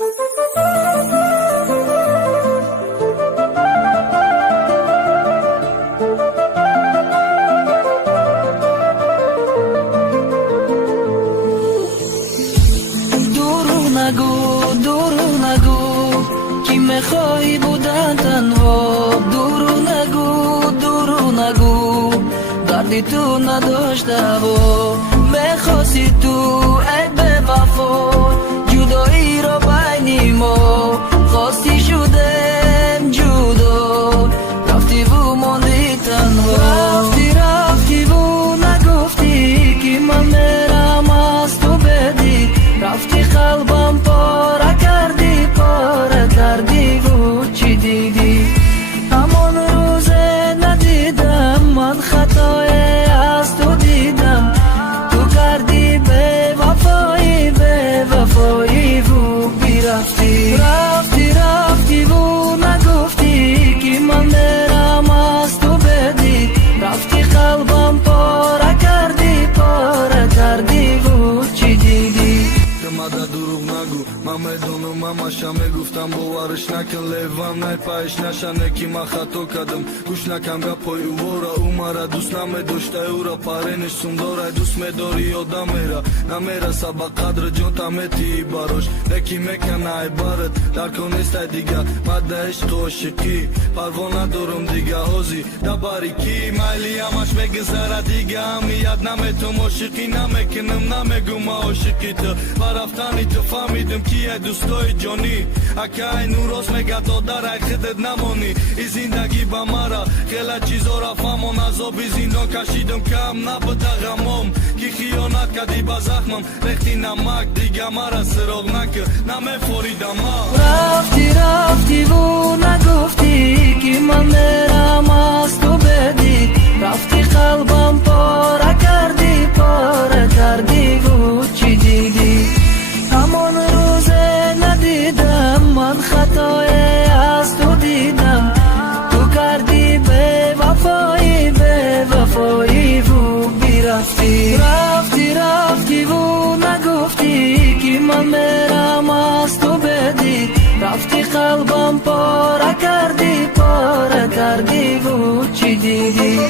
دروغ نگو که میخوای بودن تنها. دروغ نگو دردی تو نداشته و میخواستی تو ای به وفا جدایی را بین ما خواستی شدم جدا رفتی و ماندی تنها. رفتی و نگفتی که من میرم از تو بدی رفتی قلبم پاره کردی و چی دیدی همان روز ندیدم من خطای از تو دیدم تو کردی به وفایی و بیرفتی. رفتی و نگفتی که من میرم از تو بدی رفتی قلبم پاره کردی و چی دیدی. مادر دروغ نگو من میدونم همشم میگفتم باورش نکن لیوان نپایش نشنه که من خطا کردم گوش نکم گپای او را او مرا دوست نمیداشته او را پرینش سونداره دوست میداری یادم نمیره سبق قدر جان تمیتی براش لکی میکنه عبارت در کنیست دیگه مده عشق و عاشقی پروا ندارم دیگه حوزی دباری کی میلی همش میگذره دیگه همیت نمیتونم عاشقی نمیکنم نمیگم عاشقی تو رفتنی تو فهمیدم کیه دوستای جانی اکه این راست میگه تا در خودت نمانی این زندگی با مرا خیلی چیزا را فهمم عذابی زندان کشیدم کم نبوده غمم که خیانت کردی با زخمم ریختی نمک دیگه مرا سراغ نکرد نمیفوریدم. رفتی و نگفتی که من میرم از تو بدی رفتی قلبم پاره کردی و چی دیدی همان روز ندیدم من خطای از تو دیدم تو کردی به وفایی و بیرفتی. رفتی و نگفتی که من میرم از تو بدی رفتی قلبم پاره کردی و چی دیدی.